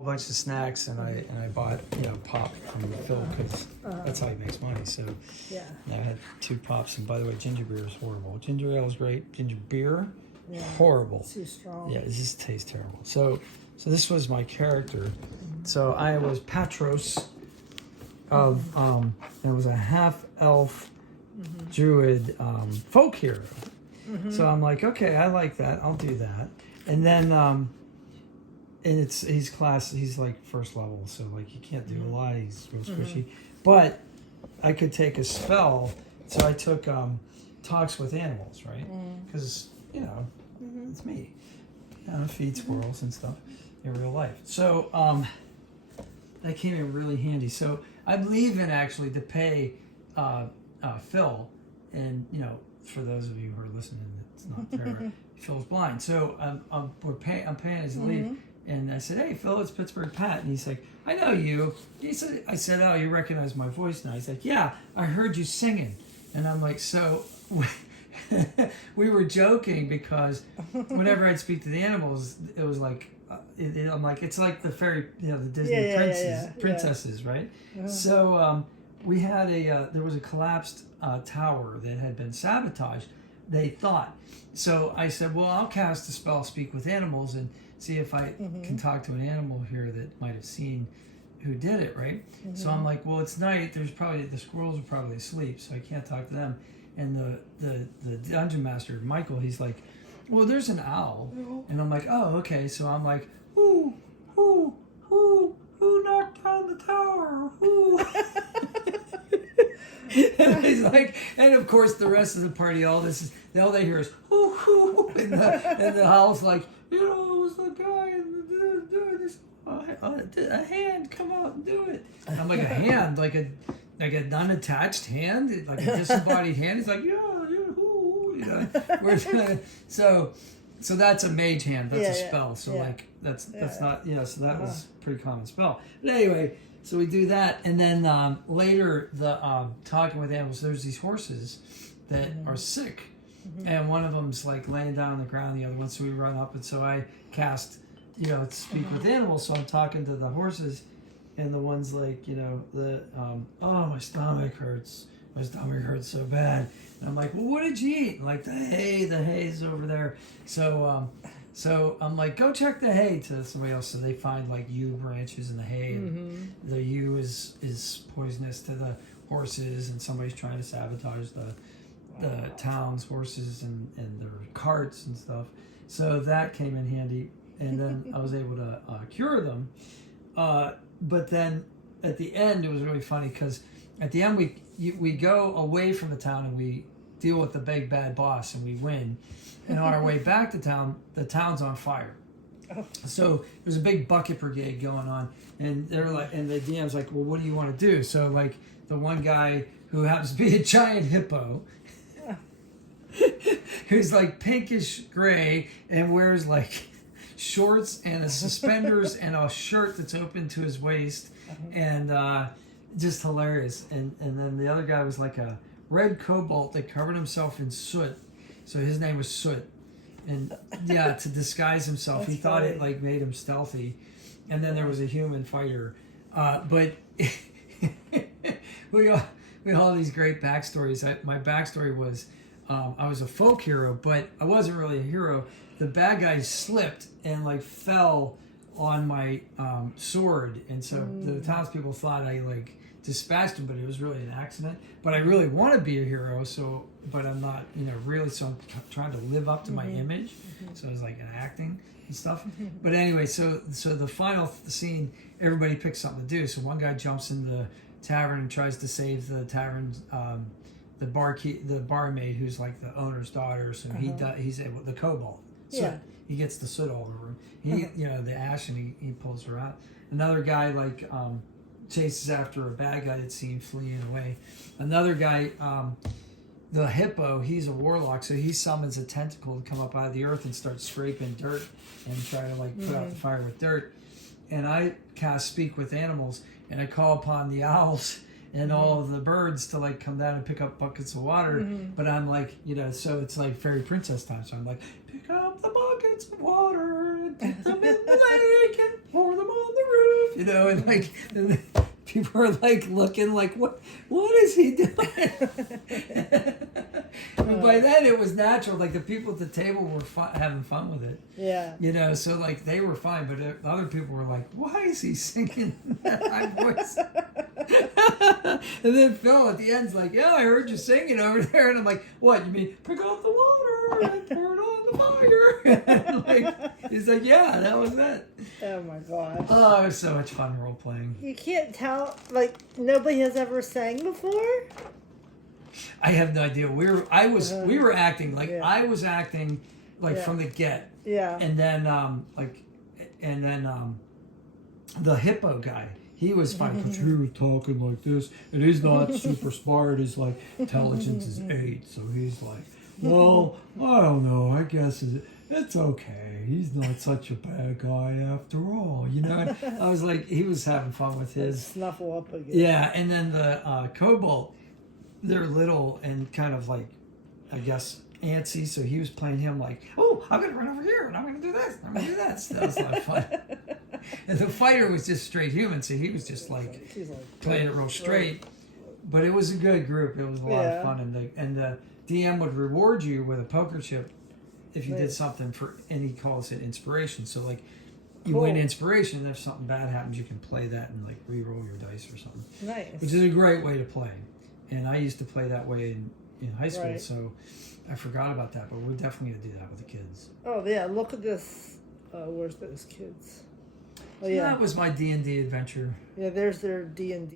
a bunch of snacks, and I bought pop from Phil because that's how he makes money. So Yeah. I had 2 pops, and by the way, ginger beer is horrible. Ginger ale is great. Ginger beer, Yeah. horrible. Too strong. Yeah, it just tastes terrible. So this was my character. So I was Patros of it was a half elf druid folk hero. So I'm like, okay, I like that. I'll do that. And then and he's like first level, so like he can't do a lot. He's real squishy. But I could take a spell, so I took talks with animals, right? Because it's me. I feed squirrels and stuff in real life. So that came in really handy. So I'm leaving actually to pay Phil, and for those of you who are listening, it's not fair. Phil's blind, so I'm paying his leave. And I said, "Hey, Phil, it's Pittsburgh Pat." And he's like, "I know you." I said, "Oh, you recognize my voice now?" He's like, "Yeah, I heard you singing." And I'm like, "So." We were joking because whenever I'd speak to the animals, it was like, I'm like, it's like the fairy, the Disney princesses, right? So we had there was a collapsed tower that had been sabotaged, they thought. So I said, well, I'll cast a spell, speak with animals, and see if I can talk to an animal here that might have seen who did it, right? So I'm like, well, it's night. The squirrels are probably asleep, so I can't talk to them. And the dungeon master, Michael, he's like, well, there's an owl. And I'm like, oh, okay. So I'm like, who knocked down the tower? Who? And he's like, and of course the rest of the party, all they hear is whoo, and the owl's like, it was the guy doing this. A hand, come out and do it. And I'm like, a hand, like an unattached hand, like a disembodied hand. He's like, so that's a mage hand. That's a spell. So like that's not So that was a pretty common spell. But anyway, so we do that, and then later the talking with animals. There's these horses that are sick, and one of them's like laying down on the ground. The other one, so we run up, and so I cast. Speak with animals, so I'm talking to the horses, and the one's like, my stomach hurts. My stomach hurts so bad. And I'm like, well, what did you eat? And like, the hay's over there. So I'm like, go check the hay to somebody else. So they find like yew branches in the hay, and the yew is poisonous to the horses, and somebody's trying to sabotage the town's horses and their carts and stuff. So that came in handy. And then I was able to cure them. But then at the end, it was really funny because at the end, we go away from the town and we deal with the big bad boss and we win. And on our way back to town, the town's on fire. So there's a big bucket brigade going on. And they're like, and the DM's like, well, what do you want to do? So like the one guy who happens to be a giant hippo, who's like pinkish gray and wears like shorts and a suspenders and a shirt that's open to his waist, and just hilarious. And then the other guy was like a red cobalt that covered himself in soot, so his name was Soot. And to disguise himself, he thought it like made him stealthy. And then there was a human fighter, but we all these great backstories. My backstory was I was a folk hero, but I wasn't really a hero. The bad guy slipped and like fell on my sword, and so the townspeople thought I like dispatched him, but it was really an accident. But I really want to be a hero, but I'm not, really. So I'm trying to live up to my image. So it was like an acting and stuff. But anyway, so the final scene, everybody picks something to do. So one guy jumps in the tavern and tries to save the tavern's the barmaid, who's like the owner's daughter. So he's able, the kobold. So he gets the soot all over him. The ash, and he pulls her out. Another guy like chases after a bad guy that's seen fleeing away. Another guy, the hippo, he's a warlock, so he summons a tentacle to come up out of the earth and start scraping dirt and try to like put out the fire with dirt. And I cast speak with animals, and I call upon the owls and all of the birds to like come down and pick up buckets of water. But I'm like, so it's like fairy princess time. So I'm like, pick up the buckets of water and put them in the lake and pour them on the you know, and like and people are like looking like, what is he doing? And by then it was natural. Like the people at the table were having fun with it. Yeah. You know, so like they were fine, but other people were like, why is he singing that high voice? And then Phil at the end's like, yeah, I heard you singing over there. And I'm like, what? You mean pick up the water and pour it on the fire? And like, he's like, yeah, that was it. Oh my gosh. Oh, it was so much fun role playing. You can't tell, like, nobody has ever sang before? I have no idea. We were acting like I was acting like from the get. Yeah. And then the hippo guy, he was fine because he was talking like this, and he's not super smart. He's like intelligence is 8, so he's like, well, I don't know. I guess it's okay. He's not such a bad guy after all, you know. And I was like, he was having fun with his Snuffle up again. Yeah, and then the cobalt, they're little and kind of like, I guess, antsy. So he was playing him like, oh, I'm gonna run over here and I'm gonna do this. I'm gonna do that. So that was a lot of fun. And the fighter was just straight human, so he was just like playing it real straight. But it was a good group. It was a lot of fun, and the DM would reward you with a poker chip if you did something for, and he calls it inspiration. So like, you win inspiration, and if something bad happens, you can play that and like re-roll your dice or something. Nice. Which is a great way to play. And I used to play that way in high school, Right. so I forgot about that. But we're definitely gonna do that with the kids. Oh yeah, look at this. Where's those kids? Oh So yeah. that was my D&D adventure. Yeah, there's their D&D.